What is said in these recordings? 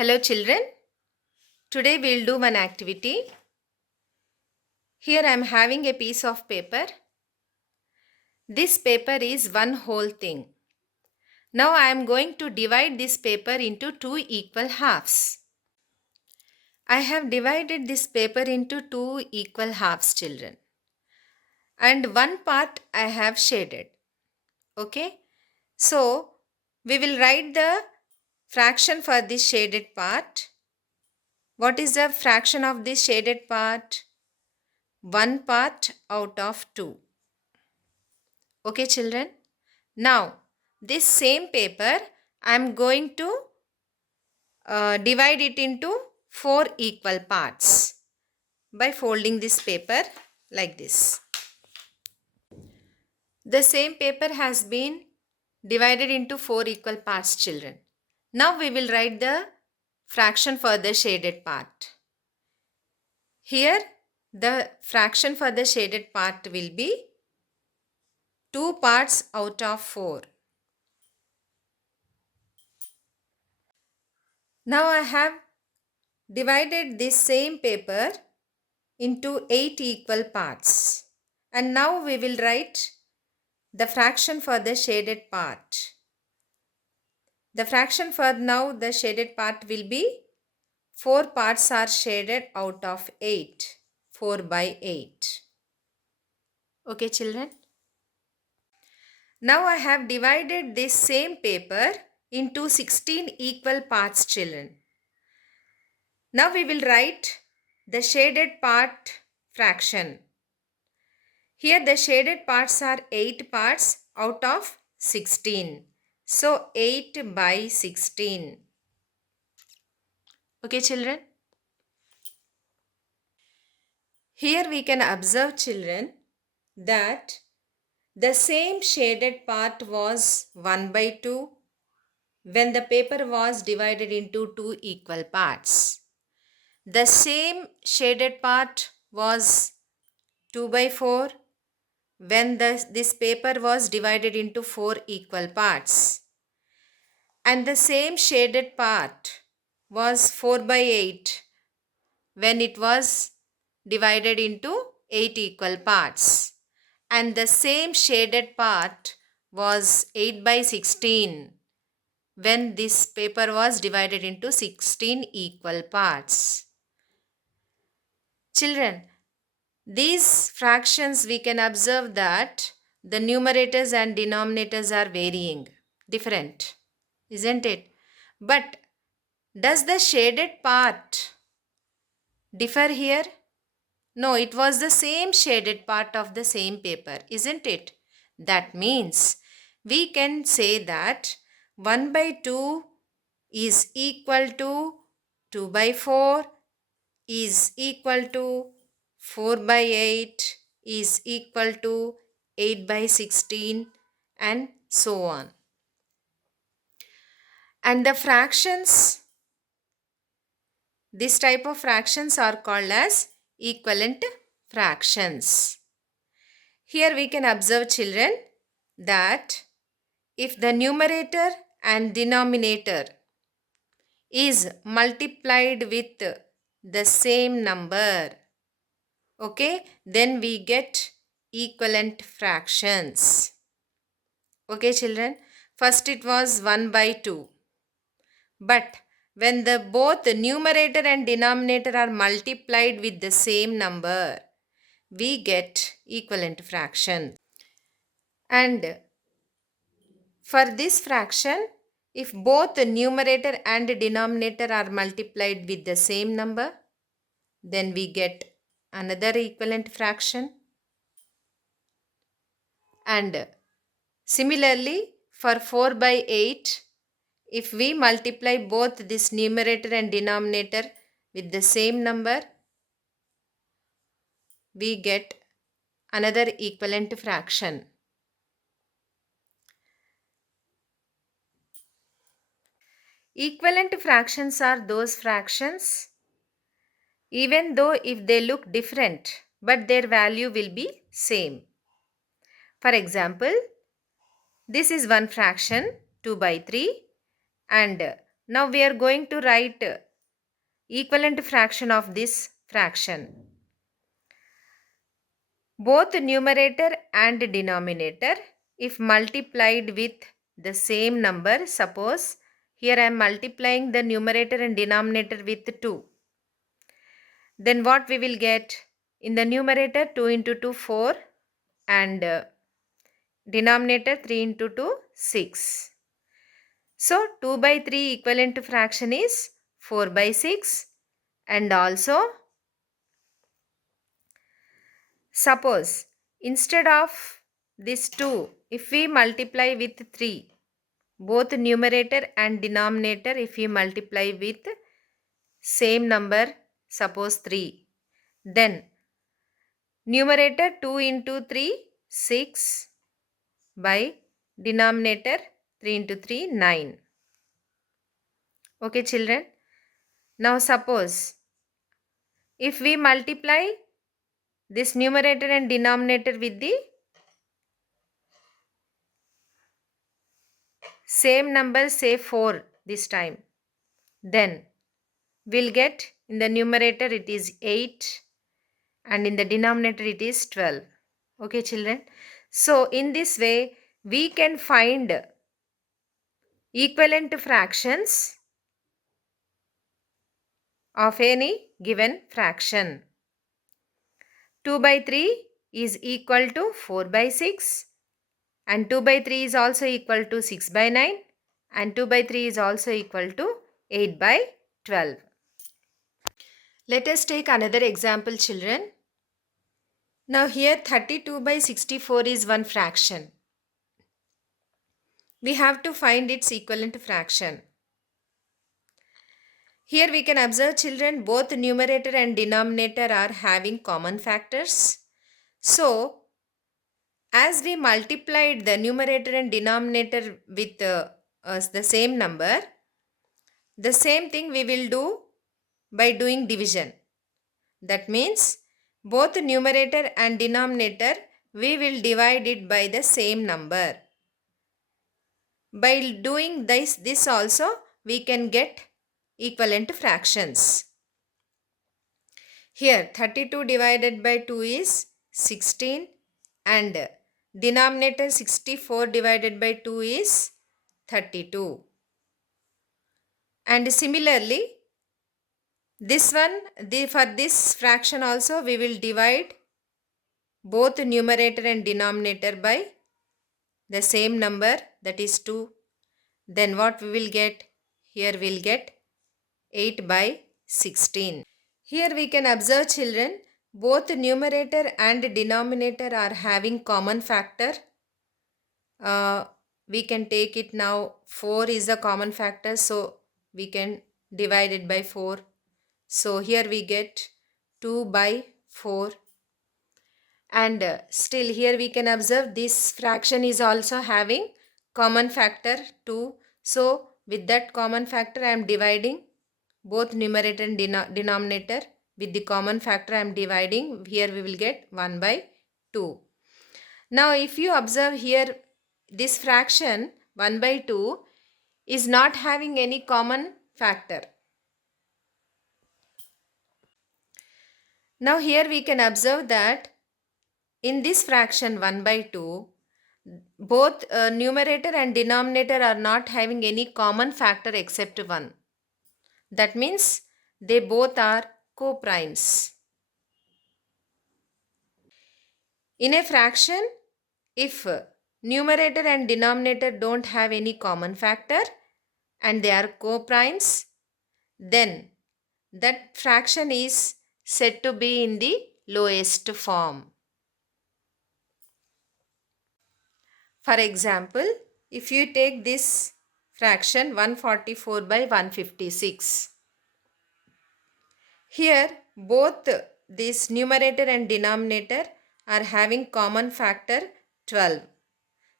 Hello children, today we'll do one activity. Here I am having a piece of paper. This paper is one whole thing. Now I am going to divide this paper into two equal halves. I have divided this paper into two equal halves, children. And one part I have shaded. Okay? So we will write the fraction for this shaded part. What is the fraction of this shaded part? 1 part out of 2. Okay children. Now this same paper I am going to divide it into 4 equal parts by folding this paper like this. The same paper has been divided into 4 equal parts, children. Now we will write the fraction for the shaded part. Here the fraction for the shaded part will be 2 parts out of 4. Now I have divided this same paper into 8 equal parts. And now we will write the fraction for the shaded part. The fraction for now the shaded part will be 4 parts are shaded out of 8. 4 by 8. Okay children. Now I have divided this same paper into 16 equal parts, children. Now we will write the shaded part fraction. Here the shaded parts are 8 parts out of 16. So 8 by 16. Okay children. Here we can observe, children, that the same shaded part was 1 by 2 when the paper was divided into two equal parts. The same shaded part was 2 by 4 when this paper was divided into 4 equal parts. And the same shaded part was 4 by 8 when it was divided into 8 equal parts. And the same shaded part was 8 by 16 when this paper was divided into 16 equal parts. Children, these fractions we can observe that the numerators and denominators are varying, different, isn't it? But does the shaded part differ here? No, it was the same shaded part of the same paper, isn't it? That means we can say that 1 by 2 is equal to 2 by 4 is equal to 4 by 8 is equal to 8 by 16 and so on. And the fractions, this type of fractions are called as equivalent fractions. Here we can observe, children, that if the numerator and denominator is multiplied with the same number, okay, then we get equivalent fractions. Okay children, first it was 1 by 2. But when both the numerator and denominator are multiplied with the same number, we get equivalent fraction. And for this fraction, if both the numerator and denominator are multiplied with the same number, then we get another equivalent fraction. And similarly, for 4 by 8, if we multiply both this numerator and denominator with the same number, we get another equivalent fraction. Equivalent fractions are those fractions even though if they look different, but their value will be same. For example, this is one fraction 2 by 3 and Now we are going to write equivalent fraction of this fraction. Both numerator and denominator, if multiplied with the same number, suppose here I am multiplying the numerator and denominator with 2. Then what we will get? In the numerator 2 into 2 4 and denominator 3 into 2 6. So 2 by 3 equivalent fraction is 4 by 6, and also suppose instead of this 2, if we multiply with 3, both numerator and denominator, if we multiply with same number, suppose 3, then numerator 2 into 3 6 by denominator 3 into 3 9. Okay children. Now suppose if we multiply this numerator and denominator with the same number, say 4 this time, then we'll get in the numerator it is 8 and in the denominator it is 12. Okay children. So in this way we can find equivalent fractions of any given fraction. 2 by 3 is equal to 4 by 6, and 2 by 3 is also equal to 6 by 9, and 2 by 3 is also equal to 8 by 12. Let us take another example children. Now here 32 by 64 is one fraction. We have to find its equivalent fraction. Here we can observe children, both numerator and denominator are having common factors. So as we multiplied the numerator and denominator with the same number, the same thing we will do by doing division. That means both numerator and denominator we will divide it by the same number. By doing this also we can get equivalent fractions. Here 32 divided by 2 is 16 and denominator 64 divided by 2 is 32. And similarly this one, for this fraction also we will divide both numerator and denominator by the same number, that is 2. Then what we will get? Here we will get 8 by 16. Here we can observe children, both numerator and denominator are having common factor. We can take it now, 4 is a common factor, so we can divide it by 4. So here we get 2 by 4. And still here we can observe this fraction is also having common factor 2. So with that common factor I am dividing both numerator and denominator. With the common factor I am dividing. Here we will get 1 by 2. Now if you observe here, this fraction 1 by 2 is not having any common factor. Now here we can observe that in this fraction 1 by 2, both numerator and denominator are not having any common factor except 1. That means they both are co-primes. In a fraction, if numerator and denominator don't have any common factor and they are co-primes, then that fraction is said to be in the lowest form. For example, if you take this fraction 144 by 156, here both this numerator and denominator are having common factor 12.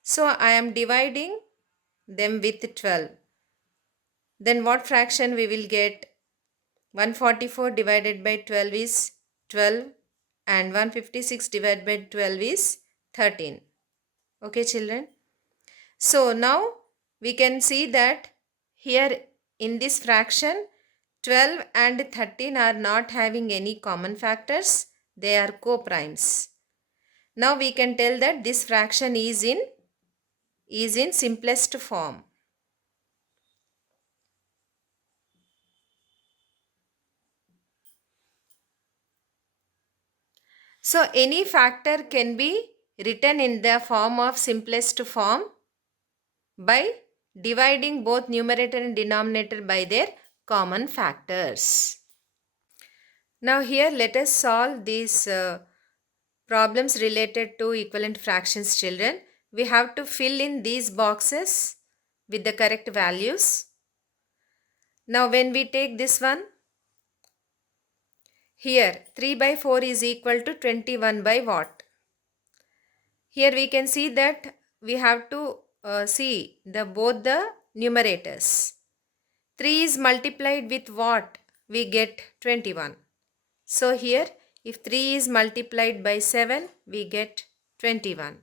So I am dividing them with 12. Then what fraction we will get? 144 divided by 12 is 12 and 156 divided by 12 is 13. Okay children. So now we can see that here in this fraction 12 and 13 are not having any common factors. They are co-primes. Now we can tell that this fraction is in simplest form. So any factor can be written in the form of simplest form by dividing both numerator and denominator by their common factors. Now here let us solve these problems related to equivalent fractions, children. We have to fill in these boxes with the correct values. Now when we take this one, here 3 by 4 is equal to 21 by what? Here we can see that we have to see both the numerators. 3 is multiplied with what? We get 21. So here if 3 is multiplied by 7, we get 21.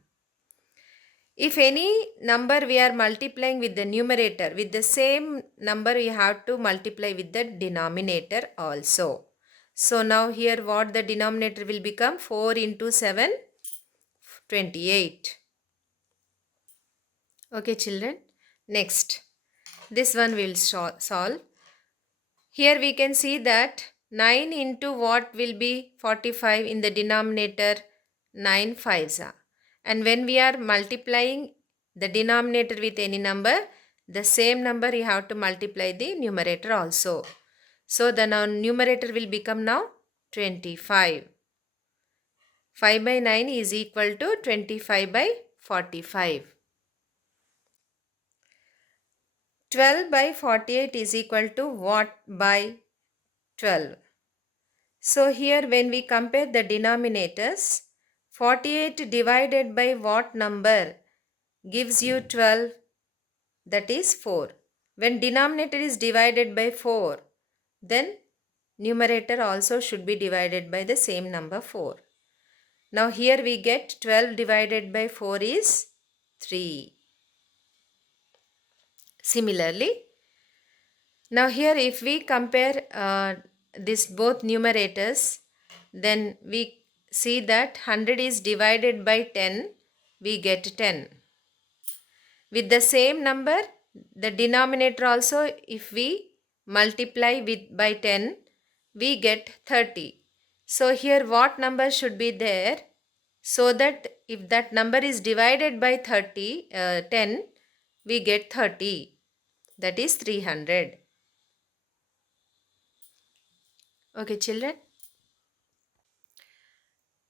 If any number we are multiplying with the numerator, with the same number we have to multiply with the denominator also. So now here what the denominator will become? 4 into 7, 28. Okay children. Next, this one we will solve. Here we can see that 9 into what will be 45 in the denominator? 9 fives are. And when we are multiplying the denominator with any number, the same number you have to multiply the numerator also. So the numerator will become now 25. 5 by 9 is equal to 25 by 45. 12 by 48 is equal to what by 12? So here when we compare the denominators, 48 divided by what number gives you 12? That is 4. When denominator is divided by 4, then numerator also should be divided by the same number 4. Now here we get 12 divided by 4 is 3. Similarly, now here if we compare this both numerators, then we see that 100 is divided by 10, we get 10. With the same number, the denominator also if we multiply by 10, we get 30. So here what number should be there? So that if that number is divided by 10, we get 30. That is 300. Okay children.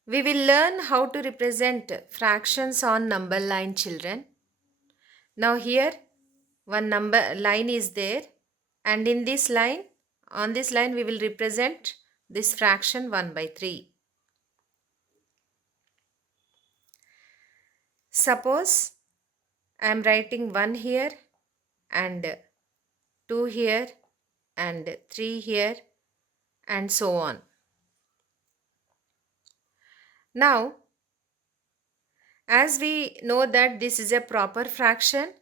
We will learn how to represent fractions on number line, children. Now here one number line is there, and in this line, on this line we will represent this fraction 1 by 3. Suppose I am writing 1 here and 2 here and 3 here and so on. Now, as we know that this is a proper fraction,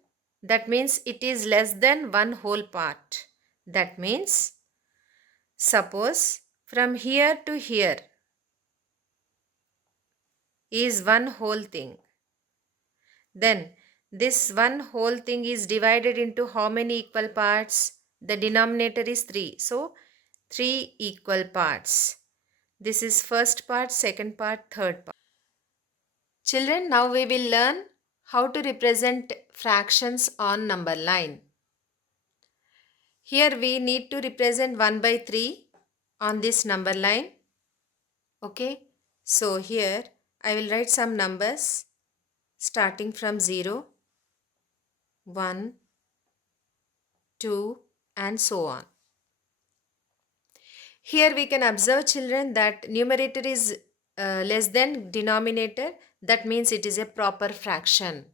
that means it is less than one whole part. That means, suppose from here to here is one whole thing. Then this one whole thing is divided into how many equal parts? The denominator is 3. So 3 equal parts. This is first part, second part, third part. Children, now we will learn how to represent fractions on number line. Here we need to represent 1 by 3 on this number line. Okay. So here I will write some numbers starting from 0, 1, 2 and so on. Here we can observe, children, that numerator is less than denominator. That means it is a proper fraction.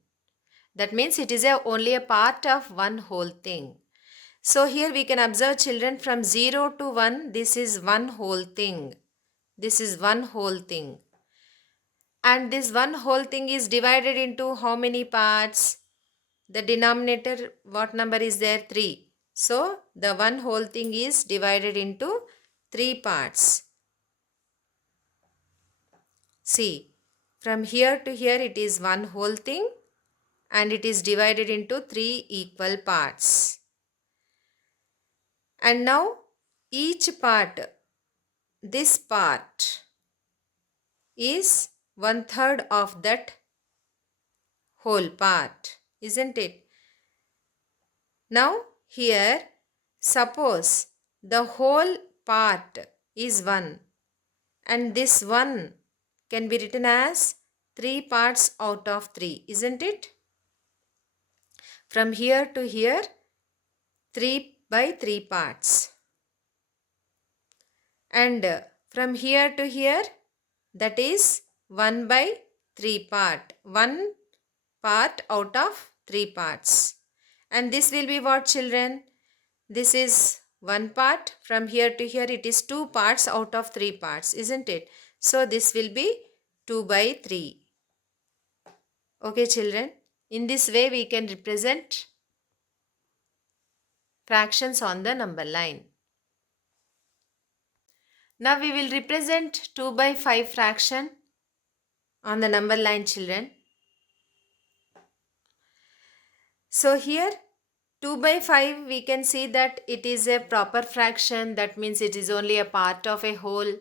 That means it is only a part of one whole thing. So here we can observe, children, from 0 to 1, this is one whole thing. This is one whole thing. And this one whole thing is divided into how many parts? The denominator, what number is there? 3. So the one whole thing is divided into 3 parts. See, from here to here it is one whole thing and it is divided into 3 equal parts. And now each part, this part is 1/3 of that whole part, isn't it? Now here, suppose the whole part is 1 and this 1 can be written as 3 parts out of 3, isn't it? From here to here, 3 by 3 parts. And from here to here, that is 1 by 3 part. 1 part out of 3 parts. And this will be what, children? This is 1 part. From here to here, it is 2 parts out of 3 parts, isn't it? So this will be 2 by 3. Okay, children. In this way, we can represent fractions on the number line. Now we will represent 2 by 5 fraction on the number line, children. So here 2 by 5 we can see that it is a proper fraction. That means it is only a part of a whole.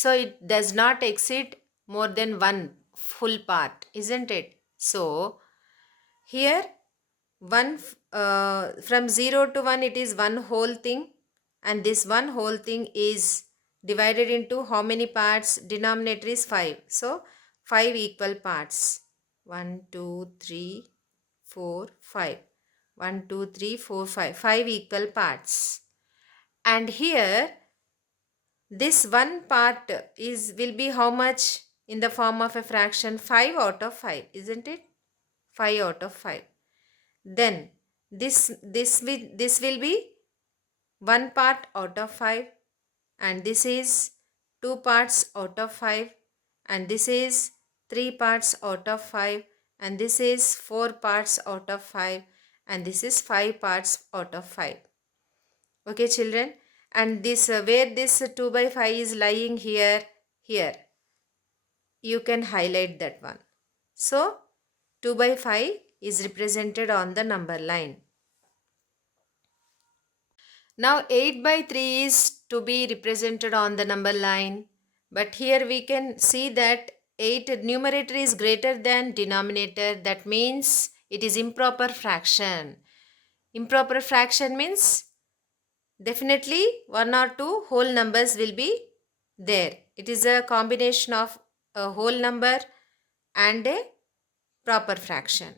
So it does not exceed more than one full part, isn't it? So here from 0 to 1 it is one whole thing, and this one whole thing is divided into how many parts? Denominator is 5. So 5 equal parts. 1, 2, 3, 4, 5. 1, 2, 3, 4, 5. 5 equal parts. And here this one part will be how much in the form of a fraction? 5 out of 5, isn't it? 5 out of 5. Then this will be 1 part out of 5, and this is 2 parts out of 5, and this is 3 parts out of 5, and this is 4 parts out of 5, and this is 5 parts out of 5. Okay, children? And this where this 2 by 5 is lying here, you can highlight that one. So 2 by 5 is represented on the number line. Now 8 by 3 is to be represented on the number line. But here we can see that 8 numerator is greater than denominator. That means it is improper fraction. Improper fraction means definitely 1 or 2 whole numbers will be there. It is a combination of a whole number and a proper fraction.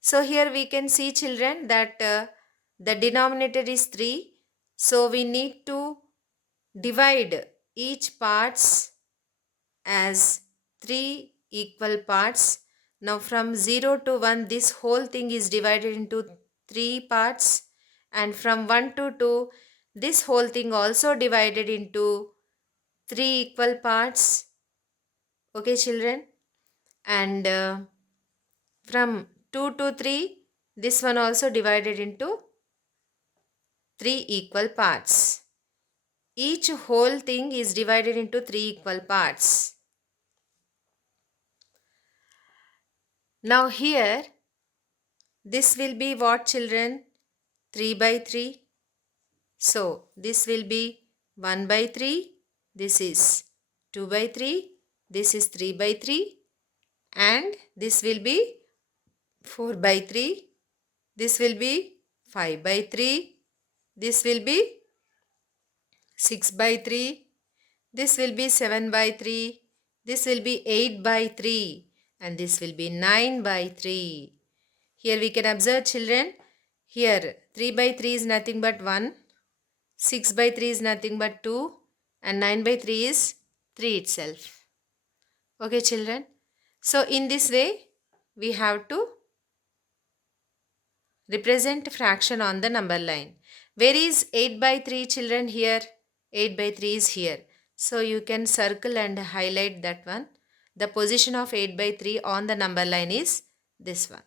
So here we can see, children, that the denominator is 3. So we need to divide each parts as 3 equal parts. Now from 0 to 1, this whole thing is divided into 3 parts. And from 1 to 2, this whole thing also divided into 3 equal parts. Okay, children? And from 2 to 3, this one also divided into 3 equal parts. Each whole thing is divided into 3 equal parts. Now here, this will be what, children? 3 by 3. So this will be 1 by 3. This is 2 by 3. This is 3 by 3. And this will be 4 by 3. This will be 5 by 3. This will be 6 by 3. This will be 7 by 3. This will be 8 by 3. And this will be 9 by 3. Here we can observe, children. Here 3 by 3 is nothing but 1. 6 by 3 is nothing but 2. And 9 by 3 is 3 itself. Okay, children. So in this way, we have to represent fraction on the number line. Where is 8 by 3, children? Here. 8 by 3 is here. So you can circle and highlight that one. The position of 8 by 3 on the number line is this one.